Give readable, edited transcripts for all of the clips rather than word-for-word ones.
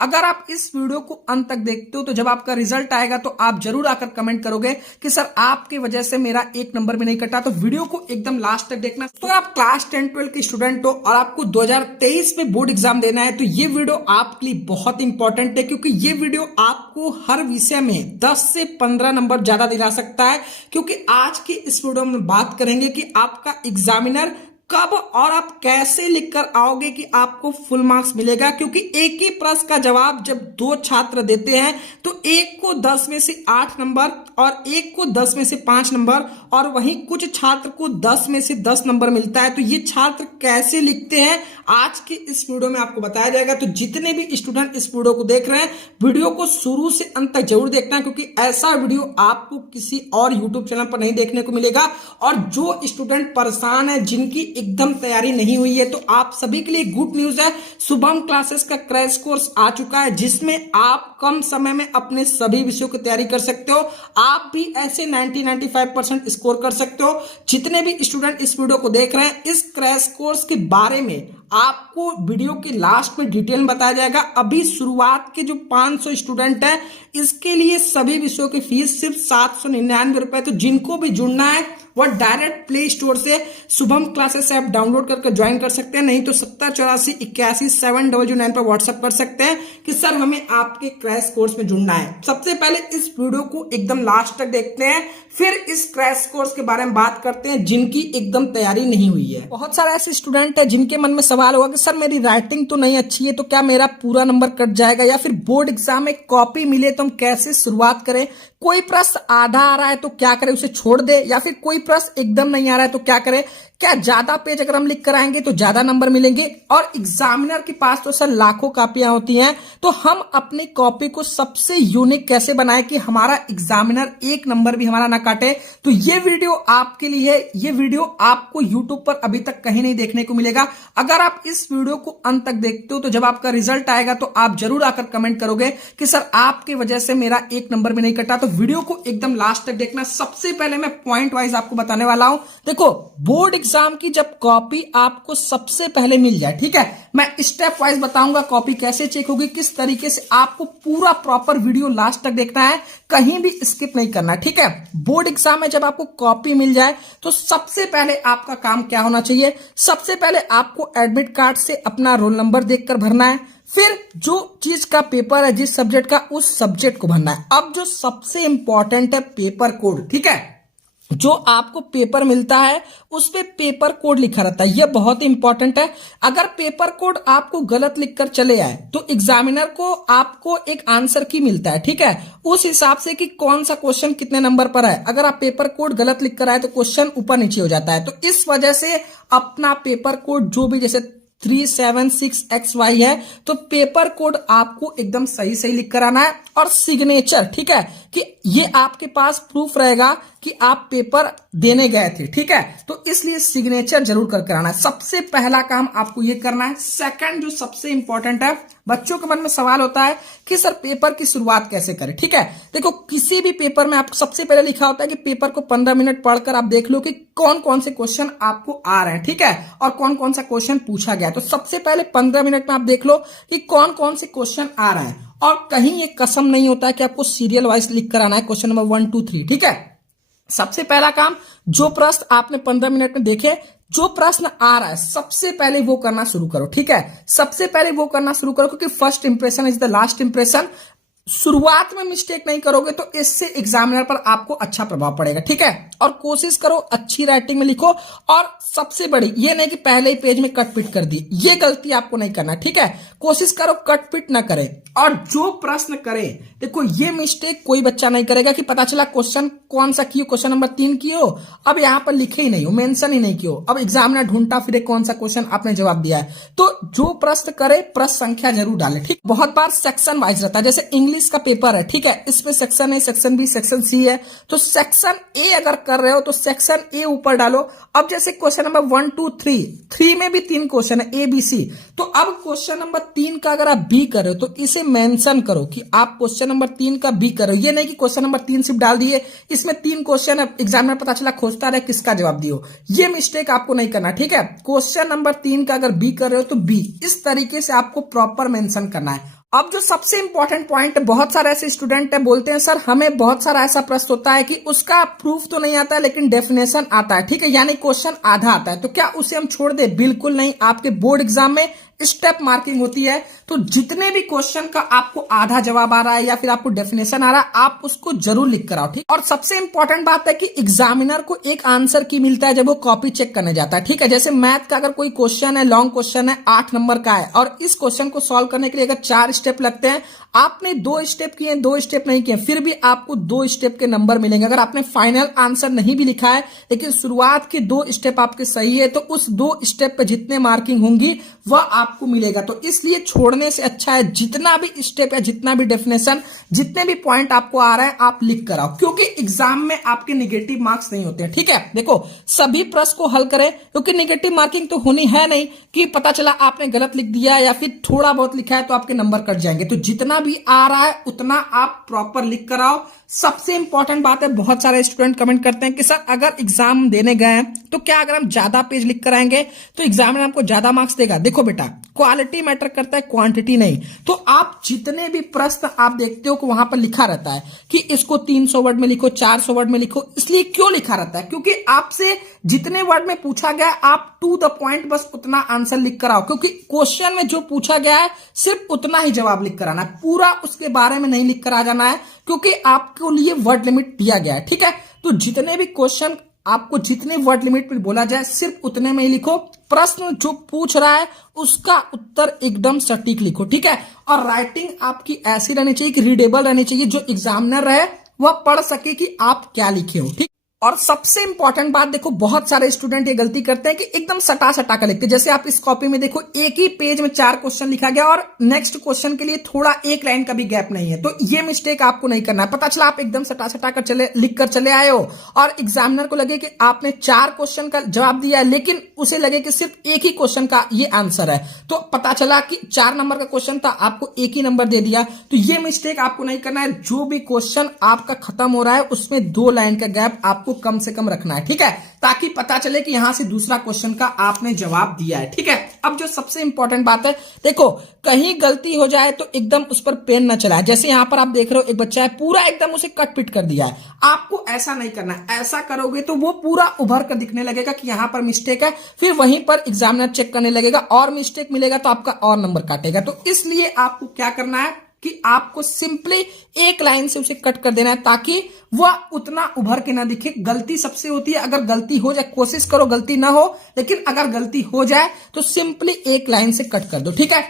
अगर आप इस वीडियो को अंत तक देखते हो तो जब आपका रिजल्ट आएगा तो आप जरूर आकर कमेंट करोगे कि सर आपकी वजह से मेरा एक नंबर भी नहीं कटा। तो वीडियो को एकदम लास्ट तक देखना। तो आप क्लास 10-12 के स्टूडेंट हो और आपको 2023 में बोर्ड एग्जाम देना है तो ये वीडियो आपके लिए बहुत इंपॉर्टेंट है, क्योंकि ये वीडियो आपको हर विषय में 10 से 15 नंबर ज्यादा दिला सकता है। क्योंकि आज की इस वीडियो में बात करेंगे कि आपका एग्जामिनर कब और आप कैसे लिखकर आओगे कि आपको फुल मार्क्स मिलेगा। क्योंकि एक ही प्रश्न का जवाब जब दो छात्र देते हैं तो एक को 10 में से 8 नंबर और एक को 10 में से 5 नंबर और वहीं कुछ छात्र को 10 में से 10 नंबर मिलता है। तो ये छात्र कैसे लिखते हैं आज के इस वीडियो में आपको बताया जाएगा। तो जितने भी स्टूडेंट इस वीडियो को देख रहे हैं, वीडियो को शुरू से अंत तक जरूर देखना, क्योंकि ऐसा वीडियो आपको किसी और यूट्यूब चैनल पर नहीं देखने को मिलेगा। और जो स्टूडेंट परेशान है, जिनकी एकदम तैयारी नहीं हुई है, तो आप सभी के लिए गुड न्यूज है। शुभम क्लासेस का क्रैश कोर्स आ चुका है, जिसमें आप कम समय में अपने सभी विषयों की तैयारी कर सकते हो। आप भी ऐसे 90-95% स्कोर कर सकते हो। जितने भी स्टूडेंट इस वीडियो को देख रहे हैं, इस क्रैश कोर्स के बारे में आपको वीडियो के लास्ट में डिटेल में बताया जाएगा। अभी शुरुआत के जो 500 स्टूडेंट हैं, इसके लिए सभी विषयों की फीस सिर्फ 799 रुपए। तो जिनको भी जुड़ना है वह डायरेक्ट प्ले स्टोर से शुभम क्लासेस ऐप डाउनलोड करके ज्वाइन कर सकते हैं, नहीं तो 7084817009 पर व्हाट्सएप कर सकते हैं कि सर हमें आपके क्रैश कोर्स में जुड़ना है। सबसे पहले इस वीडियो को एकदम लास्ट तक देखते हैं, फिर इस क्रैश कोर्स के बारे में बात करते हैं जिनकी एकदम तैयारी नहीं हुई है। बहुत सारे ऐसे स्टूडेंट है जिनके मन में सवाल होगा कि सर मेरी राइटिंग तो नहीं अच्छी है, तो क्या मेरा पूरा नंबर कट जाएगा, या फिर बोर्ड एग्जाम में कॉपी मिले तो हम कैसे शुरुआत करें। कोई प्रश्न आधा आ रहा है तो क्या करें, उसे छोड़ दे, या फिर कोई प्रश्न एकदम नहीं आ रहा है तो क्या करें। क्या ज्यादा पेज अगर हम लिख कर आएंगे तो ज्यादा नंबर मिलेंगे। और एग्जामिनर के पास तो सर लाखों कॉपियां होती हैं, तो हम अपनी कॉपी को सबसे यूनिक कैसे बनाए कि हमारा एग्जामिनर एक नंबर भी हमारा ना काटे। तो ये वीडियो आपके लिए है। ये वीडियो आपको यूट्यूब पर अभी तक कहीं नहीं देखने को मिलेगा। अगर आप इस वीडियो को अंत तक देखते हो तो जब आपका रिजल्ट आएगा तो आप जरूर आकर कमेंट करोगे कि सर आपकी वजह से मेरा एक नंबर भी नहीं कटा। तो वीडियो को एकदम लास्ट तक देखना। सबसे पहले मैं पॉइंट वाइज आपको बताने वाला हूं। देखो, बोर्ड एग्जाम की जब कॉपी आपको सबसे पहले मिल जाए, ठीक है, मैं स्टेप वाइज बताऊंगा कॉपी कैसे चेक होगी, किस तरीके से आपको पूरा प्रॉपर वीडियो लास्ट तक देखना है, कहीं भी स्किप नहीं करना, ठीक है। बोर्ड एग्जाम में जब आपको कॉपी मिल जाए तो सबसे पहले आपका काम क्या होना चाहिए। सबसे पहले आपको एडमिट कार्ड से अपना रोल नंबर देखकर भरना है। फिर जो चीज का पेपर है, जिस सब्जेक्ट का, उस सब्जेक्ट को भरना है। अब जो सबसे इंपॉर्टेंट है पेपर कोड, ठीक है, जो आपको पेपर मिलता है उस पे पेपर कोड लिखा रहता है, यह बहुत इंपॉर्टेंट है। अगर पेपर कोड आपको गलत लिखकर चले आए तो एग्जामिनर को आपको एक आंसर की मिलता है, ठीक है, उस हिसाब से कि कौन सा क्वेश्चन कितने नंबर पर है। अगर आप पेपर कोड गलत लिख कर आए तो क्वेश्चन ऊपर नीचे हो जाता है। तो इस वजह से अपना पेपर कोड जो भी, जैसे 376XY है, तो पेपर कोड आपको एकदम सही सही लिख कर आना है। और सिग्नेचर, ठीक है, कि ये आपके पास प्रूफ रहेगा कि आप पेपर देने गए थे, ठीक है, तो इसलिए सिग्नेचर जरूर कर आना है। सबसे पहला काम आपको ये करना है। सेकंड जो सबसे इंपॉर्टेंट है, बच्चों के मन में सवाल होता है कि सर पेपर की शुरुआत कैसे करें, ठीक है। देखो, किसी भी पेपर में आपको सबसे पहले लिखा होता है कि पेपर को 15 मिनट पढ़कर आप देख लो कि कौन कौन से क्वेश्चन आपको आ रहे हैं, ठीक है, और कौन कौन सा क्वेश्चन पूछा गया। तो सबसे पहले 15 मिनट में आप देख लो कि कौन कौन से क्वेश्चन आ रहे हैं। और कहीं ये कसम नहीं होता है कि आपको सीरियल वाइज लिख कर आना है, क्वेश्चन नंबर 1 2 3, ठीक है। सबसे पहला काम, जो प्रश्न आपने 15 मिनट में देखे, जो प्रश्न आ रहा है सबसे पहले वो करना शुरू करो, ठीक है। सबसे पहले वो करना शुरू करो, क्योंकि first impression is the last impression. शुरुआत में मिस्टेक नहीं करोगे तो इससे एग्जामिनर पर आपको अच्छा प्रभाव पड़ेगा, ठीक है। और कोशिश करो अच्छी राइटिंग में लिखो। और सबसे बड़ी ये नहीं कि पहले ही पेज में कट पिट कर दी, ये गलती आपको नहीं करना, ठीक है। कोशिश करो कट पिट ना करे। और जो प्रश्न करे, देखो ये मिस्टेक कोई बच्चा नहीं करेगा कि पता चला क्वेश्चन कौन सा कियो, क्वेश्चन नंबर 3 कियो, अब यहां पर लिखे ही नहीं हो, मेंशन ही नहीं कियो, अब एग्जामिनर ढूंढता फिरे कौन सा क्वेश्चन आपने जवाब दिया है। तो जो प्रश्न करे प्रश्न संख्या जरूर डाले, ठीक। बहुत बार सेक्शन वाइज रहता है, जैसे इंग्लिश का पेपर है, ठीक है, इसमें section A, section B, section C है। तो सेक्शन ए अगर कर रहे हो तो सेक्शन ए ऊपर डालो। अब जैसे क्वेश्चन नंबर 1 2 3 में भी 3 क्वेश्चन है, ए बी सी, तो अब क्वेश्चन नंबर 3 का अगर आप बी कर रहे हो तो इसे मेंशन करो कि आप क्वेश्चन नंबर 3 का बी कर रहे हो। ये नहीं कि क्वेश्चन नंबर 3 सिर्फ डाल दिए, इसमें 3 क्वेश्चन है, एग्जामिनर पता चला खोजता रहे किसका जवाब दियो। ये मिस्टेक आपको नहीं करना, ठीक है। क्वेश्चन नंबर 3 का अगर बी कर रहे हो तो बी, इस तरीके से आपको प्रॉपर मेंशन करना है। अब जो सबसे इंपॉर्टेंट पॉइंट है, बहुत सारे ऐसे स्टूडेंट है बोलते हैं सर हमें बहुत सारा ऐसा प्रश्न होता है कि उसका प्रूफ तो नहीं आता है लेकिन डेफिनेशन आता है, ठीक है, यानी क्वेश्चन आधा आता है, तो क्या उसे हम छोड़ दे? बिल्कुल नहीं। आपके बोर्ड एग्जाम में स्टेप मार्किंग होती है, तो जितने भी क्वेश्चन का आपको आधा जवाब आ रहा है या फिर आपको डेफिनेशन आ रहा है, आप उसको जरूर लिख कर आओ, ठीक। और सबसे इंपॉर्टेंट बात है कि एग्जामिनर को एक आंसर की मिलता है जब वो कॉपी चेक करने जाता है, ठीक है। जैसे मैथ का अगर कोई क्वेश्चन है, लॉन्ग क्वेश्चन है, 8 नंबर का है, और इस क्वेश्चन को सॉल्व करने के लिए अगर 4 स्टेप लगते हैं, आपने 2 स्टेप किए, 2 स्टेप नहीं किए, फिर भी आपको 2 स्टेप के नंबर मिलेंगे। अगर आपने फाइनल आंसर नहीं भी लिखा है लेकिन शुरुआत के 2 स्टेप आपके सही है, तो उस 2 स्टेप पे जितने मार्किंग होंगी वह आपको मिलेगा। तो इसलिए छोड़ने से अच्छा है जितना भी स्टेप या जितना भी डेफिनेशन, जितने भी पॉइंट आपको आ रहे हैं आप लिख कर आओ, क्योंकि एग्जाम में आपके नेगेटिव मार्क्स नहीं होते हैं, ठीक है। देखो सभी प्रश्न को हल करें, क्योंकि नेगेटिव मार्किंग तो होनी है नहीं कि पता चला आपने गलत लिख दिया या फिर थोड़ा बहुत लिखा है तो आपके नंबर कट जाएंगे। तो जितना भी आ रहा है उतना आप प्रॉपर लिख कर आओ। सबसे इंपॉर्टेंट बात है, बहुत सारे स्टूडेंट कमेंट करते हैं कि सर अगर एग्जाम देने गए हैं तो क्या अगर हम ज्यादा पेज लिख कर आएंगे तो एग्जामिनर हमको ज्यादा मार्क्स देगा? देखो बेटा, क्वालिटी मैटर करता है, क्वांटिटी नहीं। तो आप जितने भी प्रश्न आप देखते हो कि वहां पर लिखा रहता है कि इसको 300 वर्ड में लिखो, 400 वर्ड में लिखो, इसलिए क्यों लिखा रहता है? क्योंकि आपसे जितने वर्ड में पूछा गया आप टू द पॉइंट बस उतना आंसर लिख कर आओ, क्योंकि क्वेश्चन में जो पूछा गया है सिर्फ उतना ही जवाब लिख कर आना है, पूरा उसके बारे में नहीं लिख कर आ जाना है, क्योंकि आपके लिए वर्ड लिमिट दिया गया है, ठीक है। तो जितने भी क्वेश्चन आपको जितने वर्ड लिमिट पर बोला जाए सिर्फ उतने में ही लिखो। प्रश्न जो पूछ रहा है उसका उत्तर एकदम सटीक लिखो, ठीक है। और राइटिंग आपकी ऐसी रहनी चाहिए कि रीडेबल रहनी चाहिए, जो एग्जामिनर रहे वह पढ़ सके कि आप क्या लिखे हो, ठीक। और सबसे इंपॉर्टेंट बात, देखो बहुत सारे स्टूडेंट ये गलती करते हैं कि एकदम सटा सटा कर लिखते हैं। जैसे आप इस कॉपी में देखो एक ही पेज में 4 क्वेश्चन लिखा गया और नेक्स्ट क्वेश्चन के लिए थोड़ा एक लाइन का भी गैप नहीं है, तो ये मिस्टेक आपको नहीं करना है। पता चला आप एकदम सटा सटा कर लिख कर चले आए हो और एग्जामिनर को लगे कि आपने 4 क्वेश्चन का जवाब दिया है, लेकिन उसे लगे कि सिर्फ एक ही क्वेश्चन का ये आंसर है, तो पता चला कि 4 नंबर का क्वेश्चन था, आपको एक ही नंबर दे दिया। तो ये मिस्टेक आपको नहीं करना है। जो भी क्वेश्चन आपका खत्म हो रहा है उसमें 2 लाइन का गैप आपको कम से कम रखना है, ठीक है, ताकि पता चले कि यहां से दूसरा क्वेश्चन का आपने जवाब दिया है, ठीक है। अब जो सबसे इंपॉर्टेंट बात है, देखो कहीं गलती हो जाए तो एकदम उस पर पेन न चलाए। जैसे यहां पर आप देख रहे हो एक बच्चा है पूरा एकदम उसे कट पिट कर दिया है, आपको ऐसा नहीं करना है। ऐसा करोगे तो वो पूरा उभर कर दिखने लगेगा कि यहां पर मिस्टेक है, फिर वहीं पर एग्जामिनर चेक करने लगेगा और मिस्टेक मिलेगा तो आपका और नंबर काटेगा। तो इसलिए आपको क्या करना है कि आपको सिंपली एक लाइन से उसे कट कर देना है, ताकि वह उतना उभर के ना दिखे। गलती सबसे होती है, अगर गलती हो जाए, कोशिश करो गलती ना हो, लेकिन अगर गलती हो जाए तो सिंपली एक लाइन से कट कर दो, ठीक है।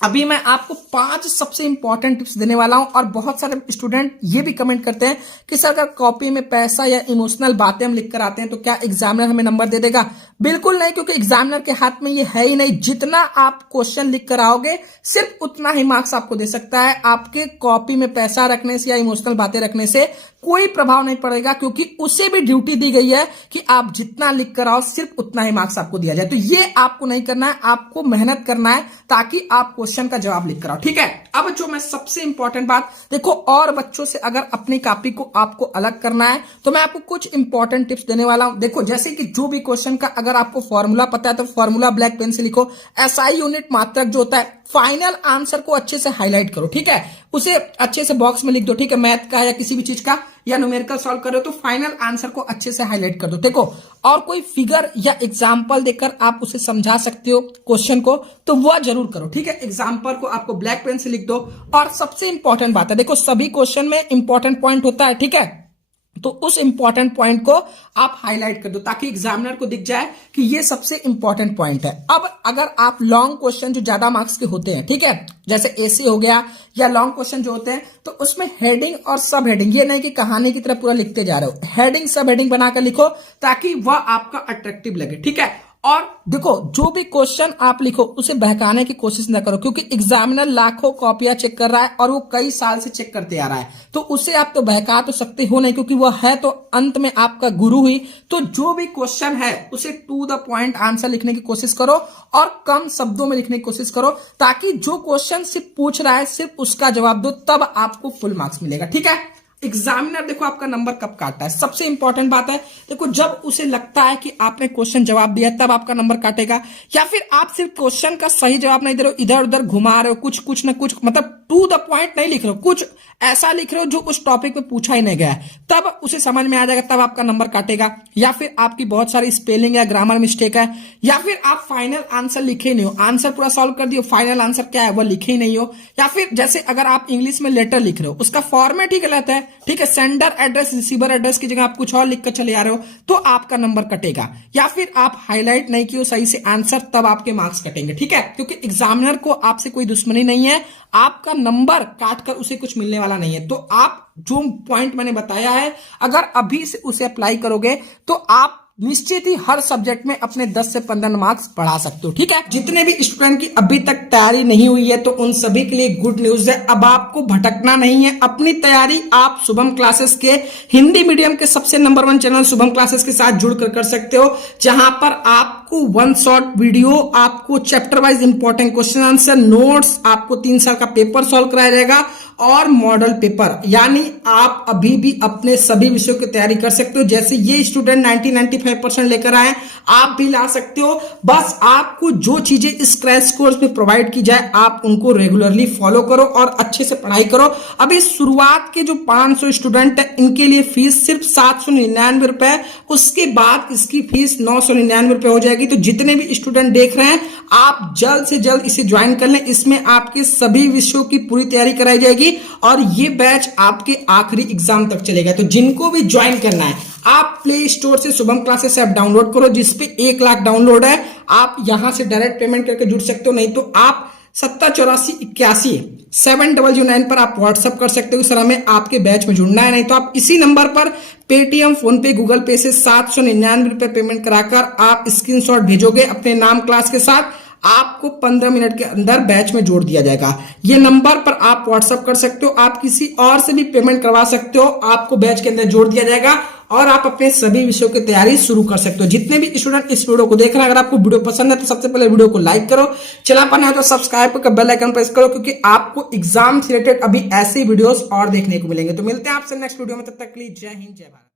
अभी मैं आपको 5 सबसे इंपॉर्टेंट टिप्स देने वाला हूं। और बहुत सारे स्टूडेंट ये भी कमेंट करते हैं कि सर अगर कॉपी में पैसा या इमोशनल बातें हम लिख कर आते हैं तो क्या एग्जामिनर हमें नंबर दे देगा? बिल्कुल नहीं, क्योंकि एग्जामिनर के हाथ में ये है ही नहीं। जितना आप क्वेश्चन लिख कर आओगे सिर्फ उतना ही मार्क्स आपको दे सकता है। आपके कॉपी में पैसा रखने से या इमोशनल बातें रखने से कोई प्रभाव नहीं पड़ेगा, क्योंकि उसे भी ड्यूटी दी गई है कि आप जितना लिख कर आओ सिर्फ उतना ही मार्क्स आपको दिया जाए। तो ये आपको नहीं करना है, आपको मेहनत करना है ताकि आप क्वेश्चन का जवाब लिख कर आओ, ठीक है। अब जो मैं सबसे इंपॉर्टेंट बात, देखो और बच्चों से अगर अपनी कॉपी को आपको अलग करना है तो मैं आपको कुछ इंपॉर्टेंट टिप्स देने वाला हूं। देखो जैसे कि जो भी क्वेश्चन का अगर आपको फॉर्मूला पता है तो फॉर्मूला ब्लैक पेन से लिखो। एसआई यूनिट मात्रक जो होता है, फाइनल आंसर को अच्छे से हाईलाइट करो, ठीक है, उसे अच्छे से बॉक्स में लिख दो, ठीक है। मैथ का या किसी भी चीज का या न्यूमेरिकल सॉल्व कर रहे हो तो फाइनल आंसर को अच्छे से हाईलाइट कर दो, देखो। और कोई फिगर या एग्जांपल देकर आप उसे समझा सकते हो क्वेश्चन को, तो वह जरूर करो, ठीक है। एग्जांपल को आपको ब्लैक पेन से लिख दो। और सबसे इंपॉर्टेंट बात है, देखो सभी क्वेश्चन में इंपॉर्टेंट पॉइंट होता है, ठीक है, तो उस इंपॉर्टेंट पॉइंट को आप हाईलाइट कर दो ताकि एग्जामिनर को दिख जाए कि ये सबसे इंपॉर्टेंट पॉइंट है। अब अगर आप लॉन्ग क्वेश्चन जो ज्यादा मार्क्स के होते हैं, ठीक है, जैसे एसी हो गया या लॉन्ग क्वेश्चन जो होते हैं, तो उसमें हेडिंग और सब हेडिंग, ये नहीं कि कहानी की तरह पूरा लिखते जा रहे हो, हेडिंग सब हेडिंग बनाकर लिखो ताकि वह आपका अट्रैक्टिव लगे, ठीक है। और देखो जो भी क्वेश्चन आप लिखो उसे बहकाने की कोशिश न करो, क्योंकि एग्जामिनर लाखों कॉपियां चेक कर रहा है और वो कई साल से चेक करते आ रहा है, तो उसे आप तो बहका तो सकते हो नहीं, क्योंकि वो है तो अंत में आपका गुरु ही। तो जो भी क्वेश्चन है उसे टू द पॉइंट आंसर लिखने की कोशिश करो और कम शब्दों में लिखने की कोशिश करो, ताकि जो क्वेश्चन सिर्फ पूछ रहा है सिर्फ उसका जवाब दो, तब आपको फुल मार्क्स मिलेगा, ठीक है। एग्जामिनर देखो आपका नंबर कब काटता है, सबसे इंपॉर्टेंट बात है, देखो जब उसे लगता है कि आपने क्वेश्चन जवाब दिया तब आपका नंबर काटेगा, या फिर आप सिर्फ क्वेश्चन का सही जवाब नहीं दे रहे हो, इधर उधर घुमा रहे हो, कुछ ना कुछ मतलब टू द पॉइंट नहीं लिख रहे हो, कुछ ऐसा लिख रहे हो जो उस टॉपिक पे पूछा ही नहीं गया है, तब उसे समझ में आ जाएगा, तब आपका नंबर काटेगा। या फिर आपकी बहुत सारी स्पेलिंग या ग्रामर मिस्टेक है, या फिर आप फाइनल आंसर लिखे ही नहीं हो, आंसर पूरा सॉल्व कर दियो, फाइनल आंसर क्या है वो लिखे ही नहीं हो, या फिर जैसे अगर आप इंग्लिश में लेटर लिख रहे हो उसका फॉर्मेट ही गलत है, ठीक है, सेंडर एड्रेस रिसीवर एड्रेस की जगह आप कुछ और लिख कर चले आ रहे हो, तो आपका नंबर कटेगा। या फिर आप हाईलाइट नहीं किए सही से आंसर, तब आपके मार्क्स कटेंगे, ठीक है, क्योंकि एग्जामिनर को आपसे कोई दुश्मनी नहीं है, आपका नंबर काटकर उसे कुछ मिलने वाला नहीं है। तो आप जो पॉइंट मैंने बताया है, अगर अभी से उसे अप्लाई करोगे तो आप निश्चित ही हर सब्जेक्ट में अपने 10 से 15 मार्क्स बढ़ा सकते हो, ठीक है। जितने भी स्टूडेंट की अभी तक तैयारी नहीं हुई है तो उन सभी के लिए गुड न्यूज है, अब आपको भटकना नहीं है, अपनी तैयारी आप शुभम क्लासेस के हिंदी मीडियम के सबसे नंबर 1 चैनल शुभम क्लासेस के साथ जुड़कर कर सकते हो, जहां पर आपको 1 शॉट वीडियो, आपको chapter wise important question answer notes, आपको 3 साल का पेपर सॉल्व कराया जाएगा और मॉडल पेपर, यानी आप अभी भी अपने सभी विषयों की तैयारी कर सकते हो। जैसे ये स्टूडेंट 90-95% लेकर आए, आप भी ला सकते हो। बस आपको जो चीजें इस क्रैश कोर्स में प्रोवाइड की जाए आप उनको रेगुलरली फॉलो करो और अच्छे से पढ़ाई करो। अभी शुरुआत के जो 500 स्टूडेंट है इनके लिए फीस सिर्फ 799 रुपए, उसके बाद इसकी फीस 999 रुपए हो जाएगी। तो जितने भी स्टूडेंट देख रहे हैं आप जल्द से जल्द इसे ज्वाइन कर लें, इसमें आपके सभी विषयों की पूरी तैयारी कराई जाएगी और ये बैच आपके आखिरी एग्जाम तक चलेगा। तो जिनको भी ज्वाइन करना है आप प्ले स्टोर से शुभम क्लासेस ऐप डाउनलोड करो, जिसपे 1 लाख डाउनलोड है, आप यहां से डायरेक्ट पेमेंट करके जुड़ सकते हो, नहीं तो आप 7084817009 पर आप व्हाट्सअप कर सकते हो, सर हमें आपके बैच में जुड़ना है, नहीं तो आप इसी नंबर पर पेटीएम, फोन पे, गूगल पे से 799 रुपए पेमेंट कराकर आप स्क्रीनशॉट भेजोगे अपने नाम क्लास के साथ, आपको 15 मिनट के अंदर बैच में जोड़ दिया जाएगा। ये नंबर पर आप व्हाट्सएप कर सकते हो, आप किसी और से भी पेमेंट करवा सकते हो, आपको बैच के अंदर जोड़ दिया जाएगा और आप अपने सभी विषयों की तैयारी शुरू कर सकते हो। जितने भी स्टूडेंट इस वीडियो को देख रहे हैं, अगर आपको वीडियो पसंद है तो सबसे पहले वीडियो को लाइक करो, चला पाना है तो सब्सक्राइब कर बेल आइकन प्रेस करो, क्योंकि आपको एग्जाम से रिलेटेड अभी ऐसे वीडियोस और देखने को मिलेंगे। तो मिलते हैं आपसे नेक्स्ट वीडियो में, तब तक के लिए जय हिंद जय भारत।